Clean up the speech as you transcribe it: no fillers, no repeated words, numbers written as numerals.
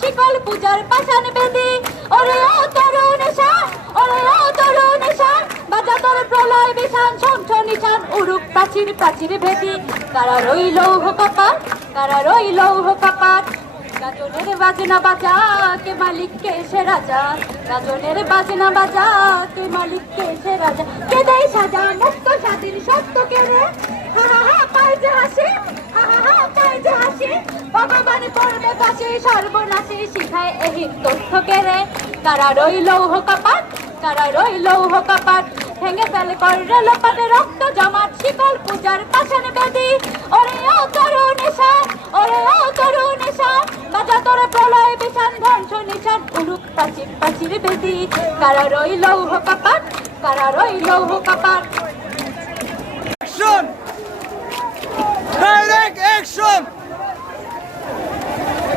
শিকল পূজার পাষাণ বেদি। ওরে ও তরুণ শান, ওরে ও তরুণ শান, বাজা তোর প্রলয় বিশান, শঙ্খ নিশান উড়ুক প্রাচীর প্রাচীর ভেদি। কারা রইল কপাট, কারা রইল কপাট, গাজনের বাজনা বাজা কে মালিককে সে রাজা, গাজনের বাজনা বাজা কে মালিককে সে রাজা। কে দেয় সাজা মুক্ত স্বাধীন সত্য কে রে, হা হা হা পায় যে হাসি, হা হা হা পায় যে হাসি, ভগবান পড়বে পাশে সর্বনাশী শিখায় এই তথ্য কে রে। কারা রইল কপাট, কারা রইল কপাট, ভেঙে ফেলে করলে লোপাতে রক্ত জমাট, শিকল পূজার পাষাণ বেদি। ওরে ও তরুণ শান, ওরে ও তরুণ শান, বাজা তোর প্রলয় বিশান, ধ্বংস নিশান উড়ুক প্রাচীর প্রাচীর বেদি। কারা রইল কপাট, কারা রইল কপাট।